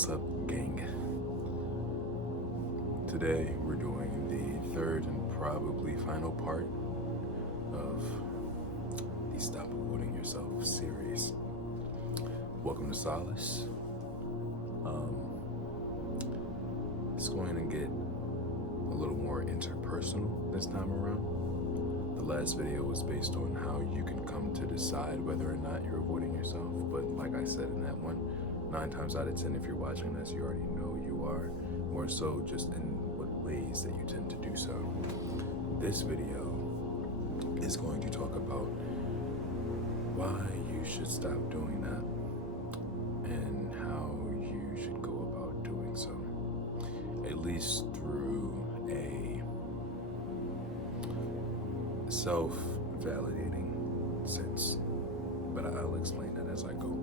What's up, gang? Today we're doing the third and probably final part of the Stop Avoiding Yourself series. Welcome to Solace. It's going to get a little more interpersonal this time around. The last video was based on how you can come to decide whether or not you're avoiding yourself, but like I said in that one, 9 times out of 10, if you're watching this, you already know you are, more so just in what ways that you tend to do so. This video is going to talk about why you should stop doing that and how you should go about doing so, at least through a self-validating sense, but I'll explain that as I go.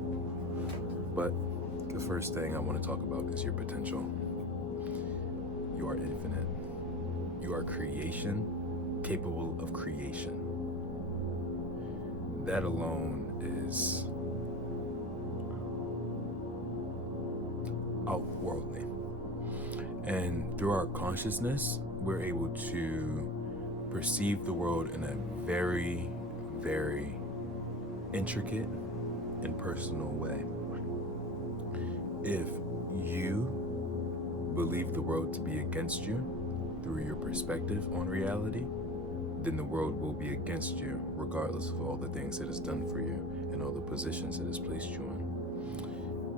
But the first thing I want to talk about is your potential. You are infinite. You are creation, capable of creation. That alone is outworldly. And through our consciousness, we're able to perceive the world in a very, very intricate and personal way. If you believe the world to be against you through your perspective on reality, then the world will be against you regardless of all the things it has done for you and all the positions it has placed you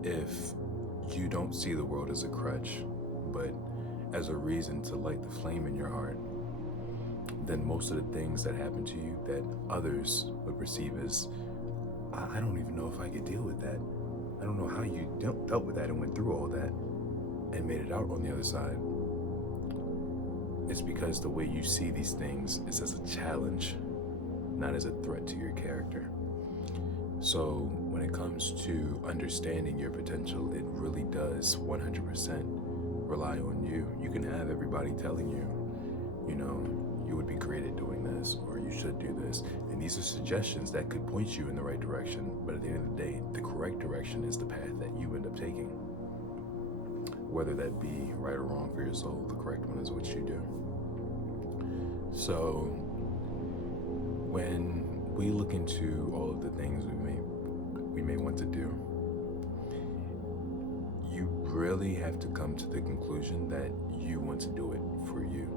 in. If you don't see the world as a crutch, but as a reason to light the flame in your heart, then most of the things that happen to you that others would perceive as, I don't even know if I could deal with that. I don't know how you dealt with that and went through all that and made it out on the other side. It's because the way you see these things is as a challenge, not as a threat to your character. So when it comes to understanding your potential, it really does 100% rely on you. You can have everybody telling you, you would be great at doing this, or you should do this. And these are suggestions that could point you in the right direction, but at the end of the day, the correct direction is the path that you end up taking. Whether that be right or wrong for your soul, the correct one is what you do. So when we look into all of the things we may want to do, you really have to come to the conclusion that you want to do it for you.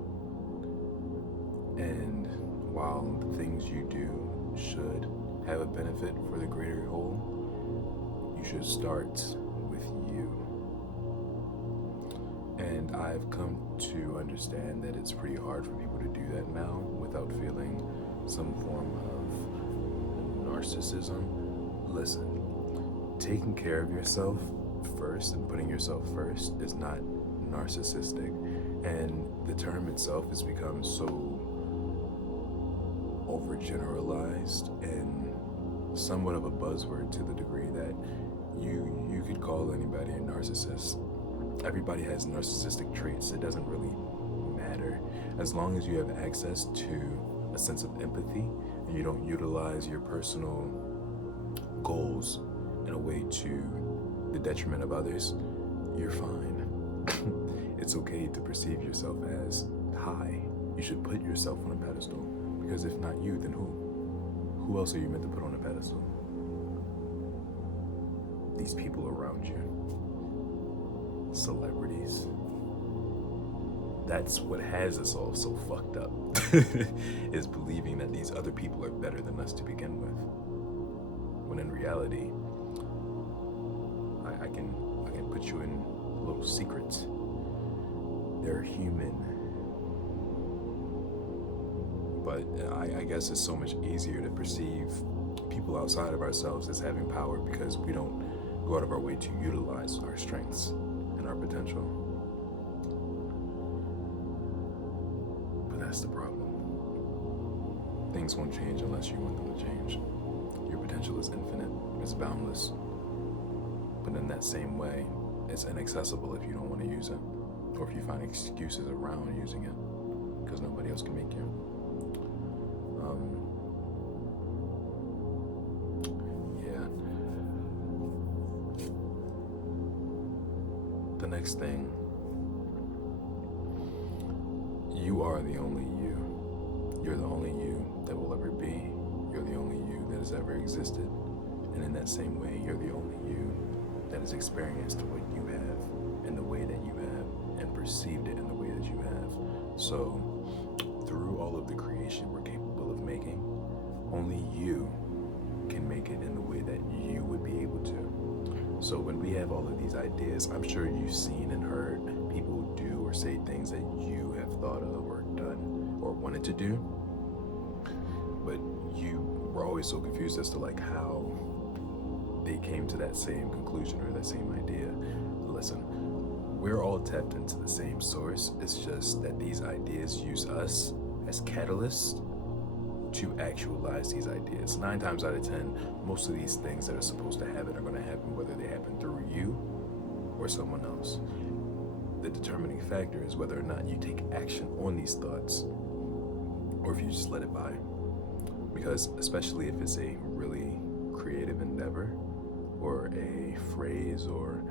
And while the things you do should have a benefit for the greater whole, you should start with you. And I've come to understand that it's pretty hard for people to do that now without feeling some form of narcissism. Listen, taking care of yourself first and putting yourself first is not narcissistic. And the term itself has become so overgeneralized and somewhat of a buzzword to the degree that you could call anybody a narcissist. Everybody has narcissistic traits. It doesn't really matter. As long as you have access to a sense of empathy and you don't utilize your personal goals in a way to the detriment of others, you're fine. It's okay to perceive yourself as high. You should put yourself on a pedestal. Because if not you, then who? Who else are you meant to put on a pedestal? These people around you. Celebrities. That's what has us all so fucked up, is believing that these other people are better than us to begin with. When in reality, I can put you in little secrets. They're human. But I guess it's so much easier to perceive people outside of ourselves as having power because we don't go out of our way to utilize our strengths and our potential. But that's the problem. Things won't change unless you want them to change. Your potential is infinite, it's boundless. But in that same way, it's inaccessible if you don't want to use it, or if you find excuses around using it, because nobody else can make you. next thing, you are the only you. You're the only you that will ever be. You're the only you that has ever existed. And in that same way, you're the only you that has experienced what you have in the way that you have and perceived it in the way that you have. So through all of the creation we're capable of making, only you can make it in the way that you would be able to. So when we have all of these ideas, I'm sure you've seen and heard people do or say things that you have thought of or done or wanted to do, but you were always so confused as to like how they came to that same conclusion or that same idea. Listen, we're all tapped into the same source. It's just that these ideas use us as catalysts to actualize these ideas. 9 times out of 10, most of these things that are supposed to happen are going to happen whether they happen through you or someone else. The determining factor is whether or not you take action on these thoughts or if you just let it by. Because especially if it's a really creative endeavor or a phrase or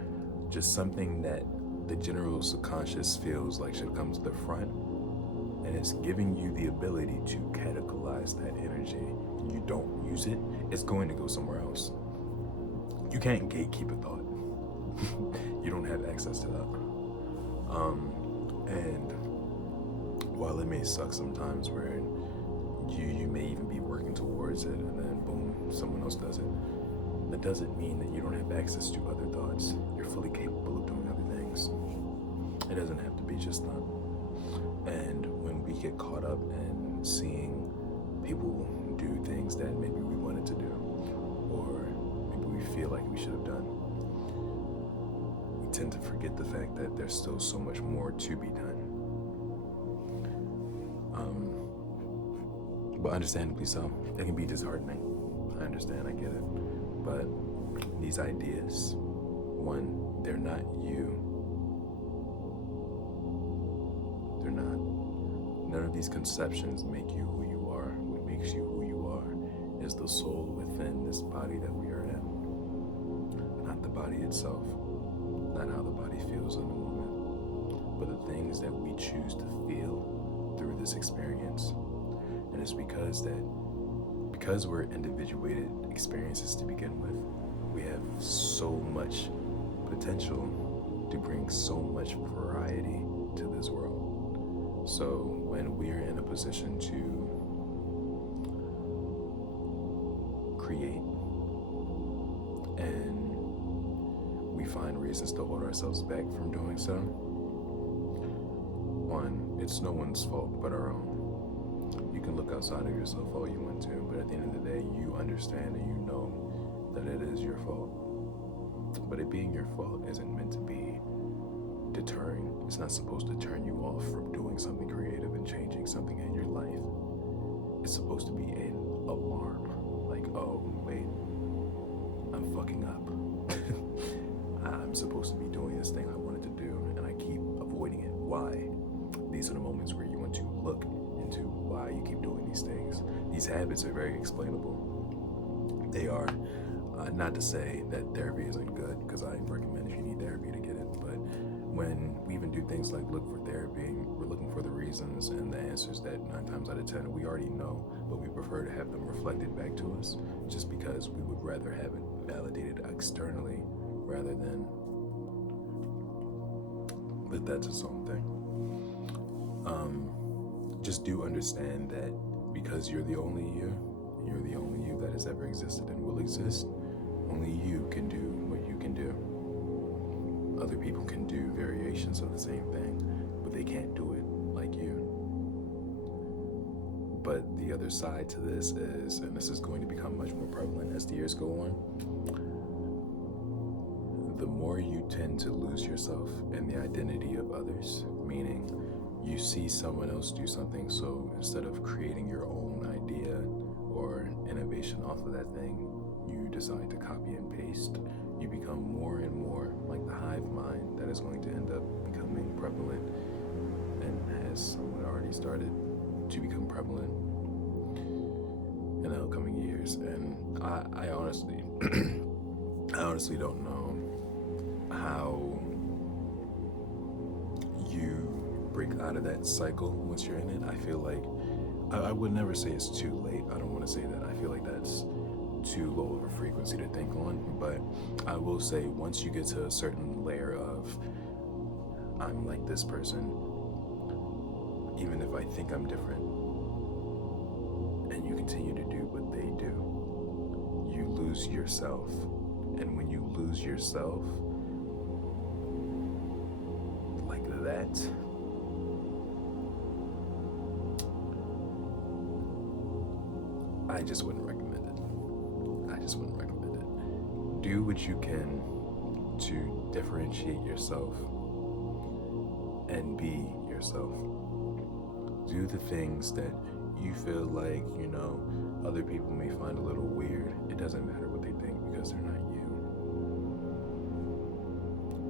just something that the general subconscious feels like should come to the front, and it's giving you the ability to catalyze that energy, and you don't use it, it's going to go somewhere else. You can't gatekeep a thought. You don't have access to that. And while it may suck sometimes where you may even be working towards it and then boom, someone else does it, that doesn't mean that you don't have access to other thoughts. You're fully capable of doing other things. It doesn't have to be just that. And when we get caught up in seeing people do things that maybe we wanted to do, or maybe we feel like we should have done, we tend to forget the fact that there's still so much more to be done. But understandably so, it can be disheartening. I understand, I get it. But these ideas, one, they're not you. They're not. None of these conceptions make you who you are. What makes you who you are is the soul within this body that we are in. Not the body itself. Not how the body feels in the moment. But the things that we choose to feel through this experience. And it's because we're individuated experiences to begin with, we have so much potential to bring so much variety to this world. So when we're in a position to create and we find reasons to hold ourselves back from doing so, one, it's no one's fault but our own. You can look outside of yourself all you want to, but at the end of the day, you understand and you know that it is your fault. But it being your fault isn't meant to be deterring. It's not supposed to turn you off from doing something creative and changing something in your life. It's supposed to be an alarm. Like, oh, wait, I'm fucking up. I'm supposed to be doing this thing I wanted to do, and I keep avoiding it. Why? These are the moments where you want to look into why you keep doing these things. These habits are very explainable. They are. Not to say that therapy isn't good, because I recommend if you need therapy to get it, but when we even do things like look for therapy, we're looking for the reasons and the answers that 9 times out of 10 we already know, but we prefer to have them reflected back to us just because we would rather have it validated externally rather than that that's its own thing. Just do understand that because you're the only you that has ever existed and will exist, only you can do what you can do. Other people can do variations of the same thing, but they can't do it like you. But the other side to this is, and this is going to become much more prevalent as the years go on, the more you tend to lose yourself in the identity of others, meaning you see someone else do something, so instead of creating your own idea or innovation off of that thing, you decide to copy and paste. You become more and more like the hive mind that is going to end up becoming prevalent and has somewhat already started to become prevalent in the upcoming years. And I honestly, I honestly don't know how out of that cycle once you're in it, I feel like I would never say it's too late. I don't want to say that. I feel like that's too low of a frequency to think on. But I will say once you get to a certain layer of I'm like this person, even if I think I'm different, and you continue to do what they do, you lose yourself. And when you lose yourself like that, I just wouldn't recommend it. I just wouldn't recommend it. Do what you can to differentiate yourself and be yourself. Do the things that you feel like, other people may find a little weird. It doesn't matter what they think because they're not you.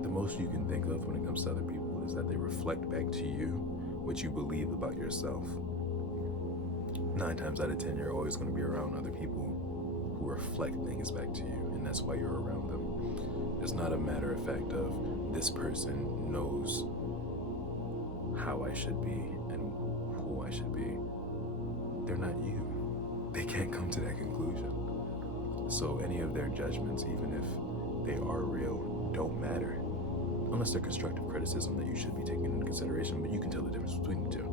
The most you can think of when it comes to other people is that they reflect back to you what you believe about yourself. 9 times out of 10, you're always going to be around other people who reflect things back to you, and that's why you're around them. It's not a matter of fact of this person knows how I should be and who I should be. They're not you. They can't come to that conclusion. So any of their judgments, even if they are real, don't matter. Unless they're constructive criticism that you should be taking into consideration, but you can tell the difference between the two.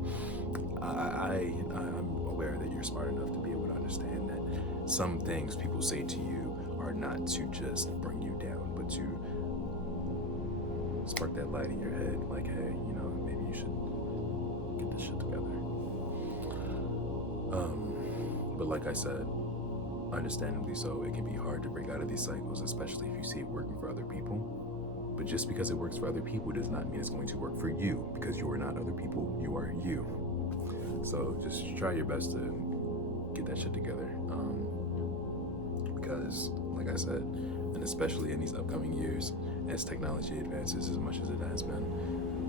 I'm aware that you're smart enough to be able to understand that some things people say to you are not to just bring you down, but to spark that light in your head, like, hey, maybe you should get this shit together. But like I said, understandably so, it can be hard to break out of these cycles, especially if you see it working for other people. But just because it works for other people does not mean it's going to work for you, because you are not other people, you are you. So just try your best to get that shit together. Because, like I said, and especially in these upcoming years, as technology advances as much as it has been,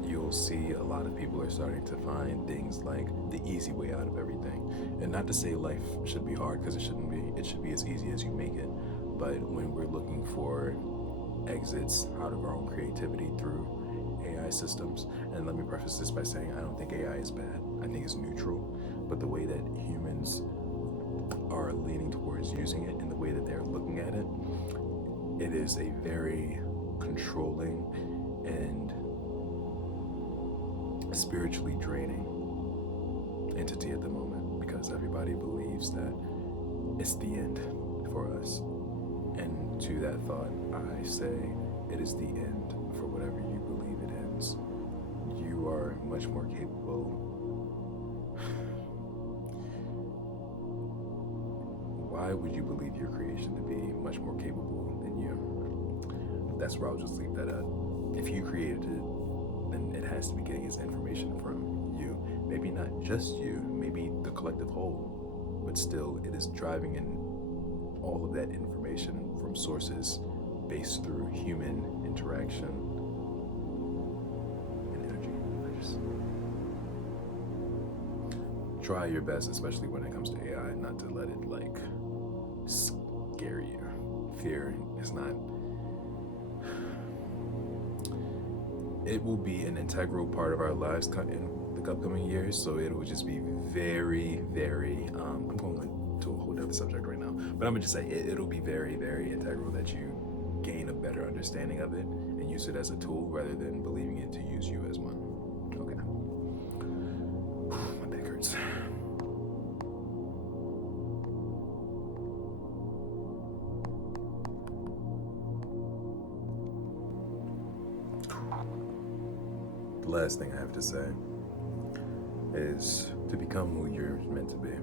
you'll see a lot of people are starting to find things like the easy way out of everything. And not to say life should be hard, because it shouldn't be. It should be as easy as you make it. But when we're looking for exits out of our own creativity through AI systems, and let me preface this by saying I don't think AI is bad. I think it's neutral. But the way that humans are leaning towards using it and the way that they're looking at it, it is a very controlling and spiritually draining entity at the moment, because everybody believes that it's the end for us. And to that thought, I say it is the end for whatever you believe it ends. You are much more capable. Why would you believe your creation to be much more capable than you? That's where I'll just leave that at. If you created it, then it has to be getting its information from you. Maybe not just you, maybe the collective whole, but still it is driving in all of that information from sources based through human interaction and energy. Try your best, especially when it comes to AI, not to let it scare you. Fear is not. It will be an integral part of our lives in the upcoming years, so it will just be very, very, I'm going to a whole other subject right now, but I'm gonna just say it'll be very, very integral that you gain a better understanding of it and use it as a tool rather than believing it to use you as one. Okay. My back hurts. The last thing I have to say is to become who you're meant to be.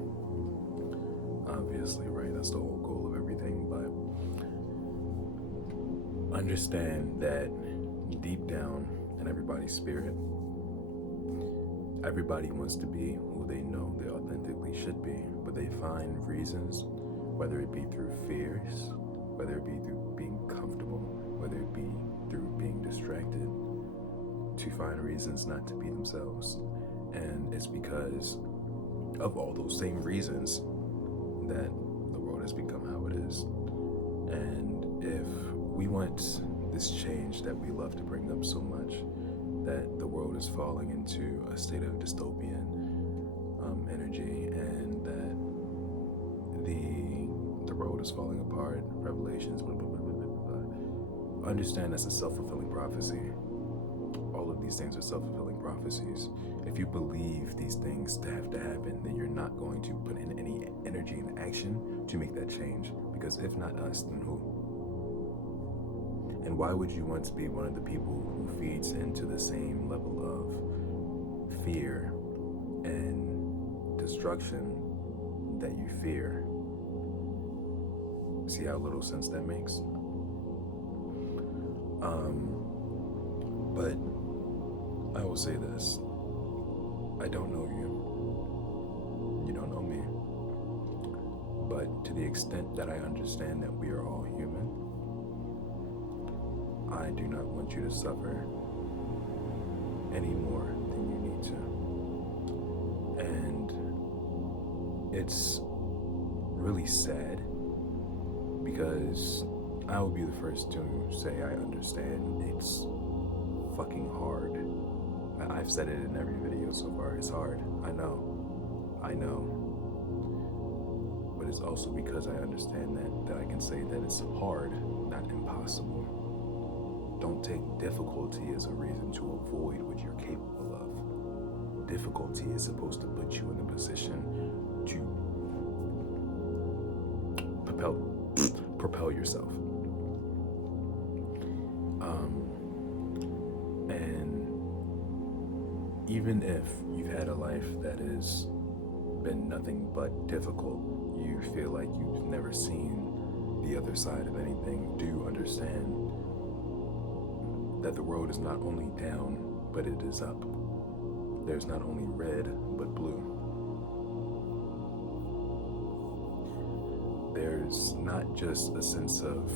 Obviously, right? That's the whole goal of everything, but understand that deep down in everybody's spirit, everybody wants to be who they know they authentically should be, but they find reasons, whether it be through fears, whether it be through being comfortable, whether it be through being distracted, to find reasons not to be themselves. And it's because of all those same reasons that the world has become how it is. And if we want this change that we love to bring up so much, that the world world is falling into a state of dystopian energy, and that the road is falling apart. Revelations, blah, blah, blah, blah, blah, blah. Understand that's a self-fulfilling prophecy. All of these things are self-fulfilling prophecies. If you believe these things to have to happen, then you're not going to put in any energy and action to make that change. Because if not us, then who? And why would you want to be one of the people who feeds into the same level of fear and destruction that you fear? See how little sense that makes? But I will say this. I don't know you. You don't know me. But to the extent that I understand that we are all human, I do not want you to suffer any more than you need to. And it's really sad because I will be the first to say I understand it's fucking hard. I've said it in every video so far. It's hard. I know. But it's also because I understand that I can say that it's hard, not impossible. Don't take difficulty as a reason to avoid what you're capable of. Difficulty is supposed to put you in a position to propel yourself. And even if you've had a life that has been nothing but difficult, you feel like you've never seen the other side of anything, do understand that the road is not only down, but it is up. There's not only red, but blue. There's not just a sense of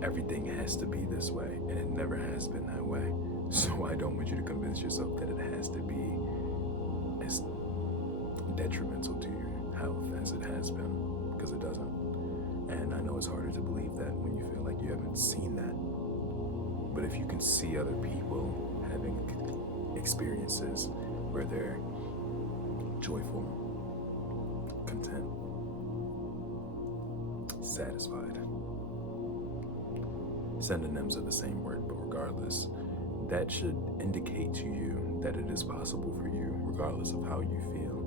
everything has to be this way, and it never has been that way. So I don't want you to convince yourself that it has to be as detrimental to your health as it has been, because it doesn't. And I know it's harder to believe that when you feel like you haven't seen that. But if you can see other people having experiences where they're joyful, content, satisfied, synonyms of the same word, but regardless, that should indicate to you that it is possible for you, regardless of how you feel.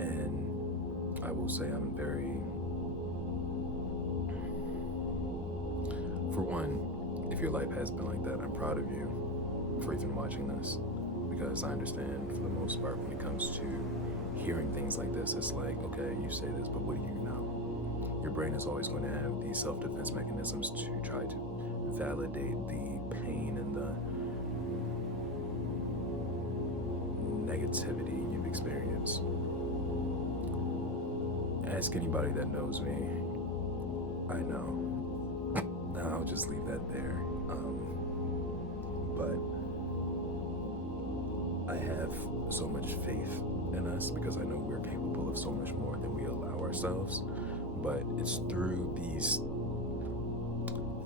And I will say I'm very, for one, if your life has been like that, I'm proud of you for even watching this, because I understand for the most part when it comes to hearing things like this, it's like, okay, you say this, but what do you know? Your brain is always going to have these self-defense mechanisms to try to validate the pain and the negativity you've experienced. Ask anybody that knows me. I know. I'll just leave that there. But I have so much faith in us because I know we're capable of so much more than we allow ourselves. But it's through these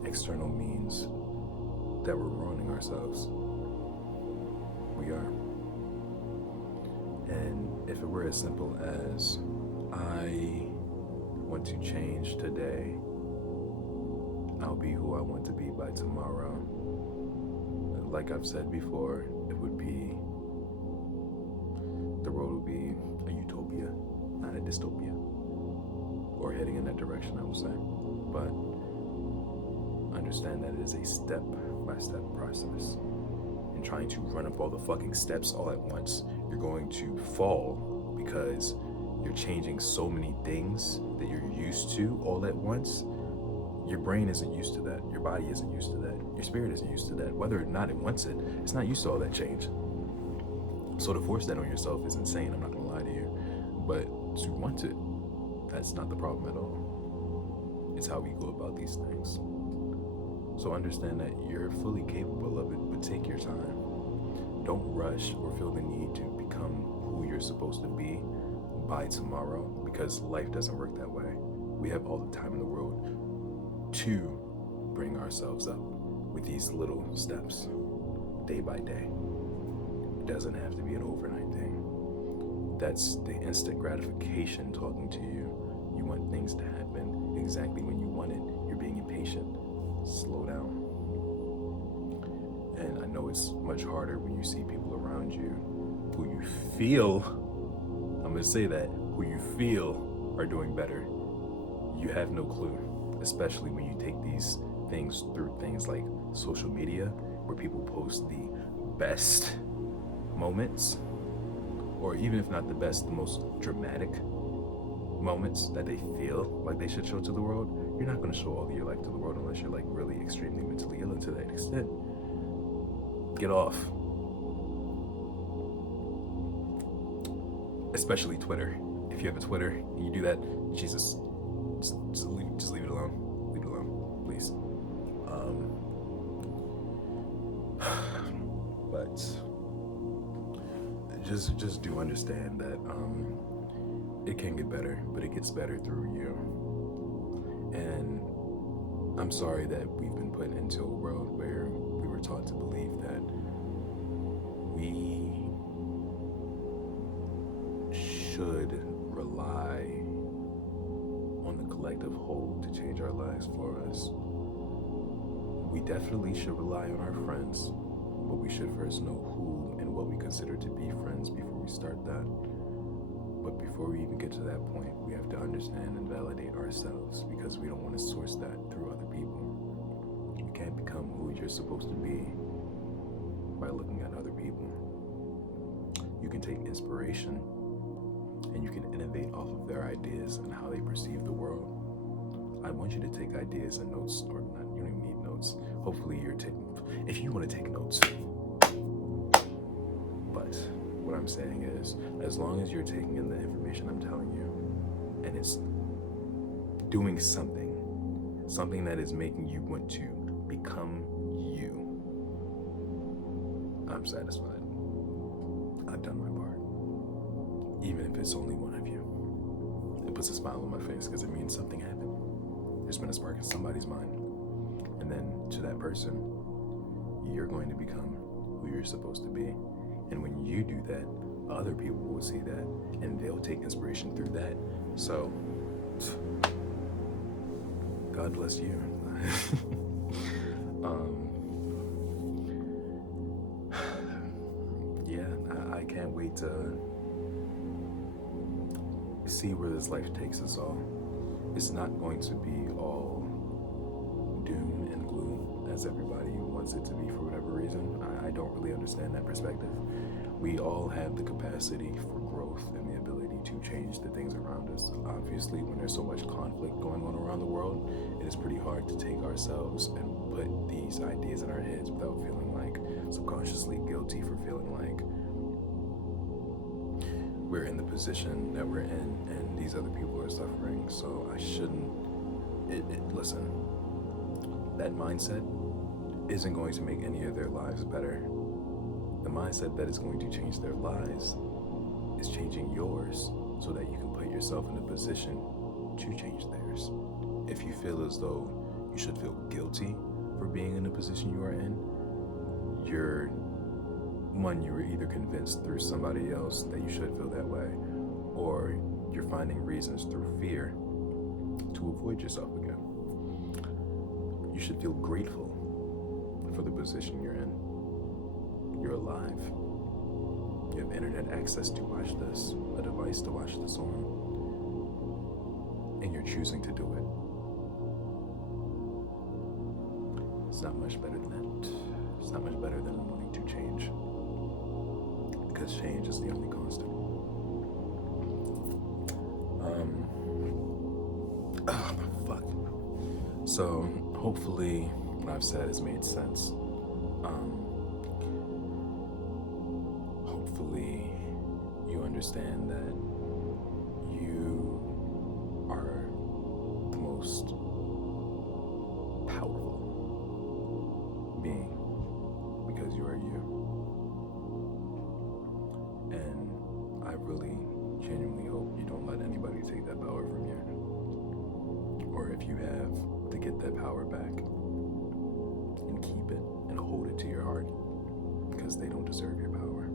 external means that we're ruining ourselves. We are. And if it were as simple as I want to change today, I'll be who I want to be by tomorrow. Like I've said before, it would be, the road would be a utopia, not a dystopia. Or heading in that direction, I would say. But understand that it is a step-by-step process. And trying to run up all the fucking steps all at once, you're going to fall because you're changing so many things that you're used to all at once. Your brain isn't used to that. Your body isn't used to that. Your spirit isn't used to that. Whether or not it wants it, it's not used to all that change. So to force that on yourself is insane, I'm not gonna lie to you. But to want it, that's not the problem at all. It's how we go about these things. So understand that you're fully capable of it, but take your time. Don't rush or feel the need to become who you're supposed to be by tomorrow, because life doesn't work that way. We have all the time in the world to bring ourselves up. with these little steps, day by day. It doesn't have to be an overnight thing. That's the instant gratification talking to you. You want things to happen exactly when you want it. You're being impatient. Slow down. And I know it's much harder when you see people around you who you feel, I'm going to say that, who you feel are doing better. You have no clue, especially when you take these things through things like social media, where people post the best moments, or even if not the best, the most dramatic moments that they feel like they should show to the world. You're not going to show all of your life to the world unless you're like really extremely mentally ill to that extent. Get off. Especially Twitter. If you have a Twitter and you do that, Jesus, just leave it alone. Leave it alone, please. But just do understand that it can get better, but it gets better through you. And I'm sorry that we've been put into a world where we were taught to believe that we should rely on the collective whole to change our lives for us. We definitely should rely on our friends, but we should first know who and what we consider to be friends before we start that. But before we even get to that point, we have to understand and validate ourselves, because we don't want to source that through other people. You can't become who you're supposed to be by looking at other people. You can take inspiration and you can innovate off of their ideas and how they perceive the world. I want you to take ideas and notes, or not, you don't even need notes. Hopefully you're taking, if you want to take notes. But what I'm saying is, as long as you're taking in the information I'm telling you, and it's doing something that is making you want to become you, I'm satisfied. I've done my part. Even if it's only one of you. It puts a smile on my face because it means something happened. There's been a spark in somebody's mind. And then to that person, you're going to become who you're supposed to be. And when you do that, other people will see that and they'll take inspiration through that. So, God bless you. I can't wait to see where this life takes us all. It's not going to be all doom and gloom as everybody wants it to be for whatever reason. I don't really understand that perspective. We all have the capacity for growth and the ability to change the things around us. Obviously, when there's so much conflict going on around the world, it is pretty hard to take ourselves and put these ideas in our heads without feeling like subconsciously guilty for feeling like we're in the position that we're in and these other people are suffering. So I shouldn't, listen, that mindset isn't going to make any of their lives better. The mindset that is going to change their lives is changing yours so that you can put yourself in a position to change theirs. If you feel as though you should feel guilty for being in the position you are in, you were either convinced through somebody else that you should feel that way, or you're finding reasons through fear to avoid yourself again. You should feel grateful for the position you're in. You're alive. You have internet access to watch this, a device to watch this on, and you're choosing to do it. It's not much better than that. It's not much better than wanting to change, because change is the only constant. Fuck. So hopefully what I've said has made sense. Hopefully you understand that you are the most powerful being because you are you. And I really genuinely hope you don't let anybody take that power from you. Or if you have, to get that power back in keep it and hold it to your heart because they don't deserve your power.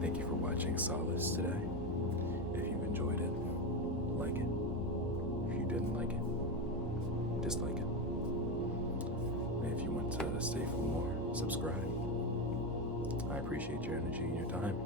Thank you for watching Solace today. If you enjoyed it, like it. If you didn't like it, dislike it. And if you want to stay for more, subscribe. I appreciate your energy and your time.